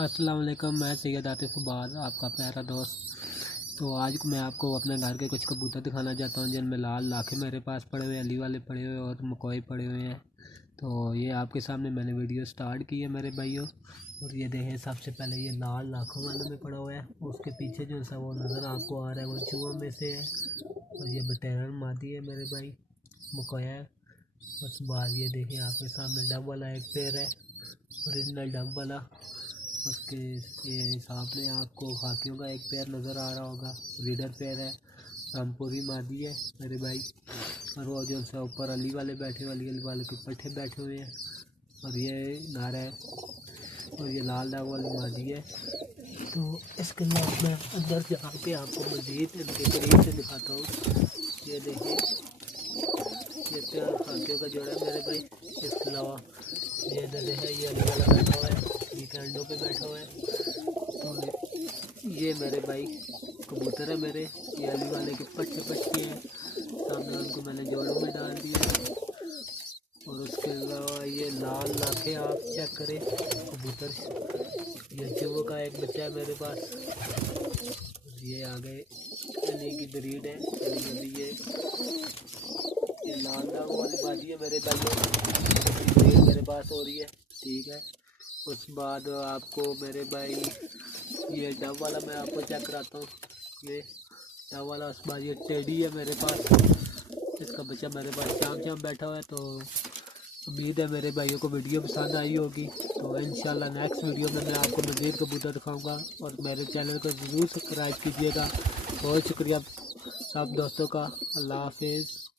अस्सलाम वालेकुम। मैं सैयद आतिफ अब्बास, आपका प्यारा दोस्त। तो आज मैं आपको अपने घर के कुछ कबूतर दिखाना चाहता हूँ जिनमें लाल लाखे मेरे पास पड़े हुए हैं, अली वाले पड़े हुए हैं और मकोई पड़े हुए हैं। तो ये आपके सामने मैंने वीडियो स्टार्ट की है मेरे भाइयों। और ये देखें, सबसे पहले ये लाल लाखों वाले में पड़ा हुआ है। उसके पीछे जो सा वो नज़र आपको आ रहा है वो चूहों में से है। और ये बटेरन मादी है मेरे भाई, मकोया है। उसके बाद ये देखें आपके सामने डब वाला एक पेड़ है, ओरिजिनल डब वाला। उसके ये सामने आपको खाकियों का एक पैर नज़र आ रहा होगा, रीडर पैर है, रामपुरी मादी है मेरे भाई। और वो जो सा ऊपर अली वाले बैठे हुए, अली वाले के पट्टे बैठे हुए हैं। और ये नारा है और ये लाल दाग वाली मादी है। तो इसके बाद मैं अंदर जा के आपको मज़ीद इनके करीब से दिखाता हूँ। ये देखिए, ये प्यार खाकियों का जोड़ा है मेरे भाई। इसके अलावा ये इधर है, ये अली वाला बैठा हुआ है, अंडों पे बैठा हुआ है। तो ये मेरे भाई कबूतर है मेरे, ये अली वाले के पट्टे हैं सामने, उनको मैंने जोड़ों में डाल दिया। और उसके अलावा ये लाल लाखे आप चेक करें कबूतर, ये चूहों का एक बच्चा है मेरे पास। ये आगे अली की ब्रीड है, ये लाल दाग वाली बाजी है मेरे भाई, मेरे पास हो रही है, ठीक है। उस बाद आपको मेरे भाई ये डब वाला मैं आपको चेक कराता हूँ। ये डब वाला, उस बाद ये टेडी है मेरे पास, इसका बच्चा मेरे पास शाम बैठा हुआ है। तो उम्मीद है मेरे भाइयों को वीडियो पसंद आई होगी। तो इंशाल्लाह नेक्स्ट वीडियो में मैं आपको मज़ीद कबूतर दिखाऊंगा। और मेरे चैनल को ज़रूर सब्सक्राइब कीजिएगा। बहुत शुक्रिया सब दोस्तों का। अल्लाह हाफिज़।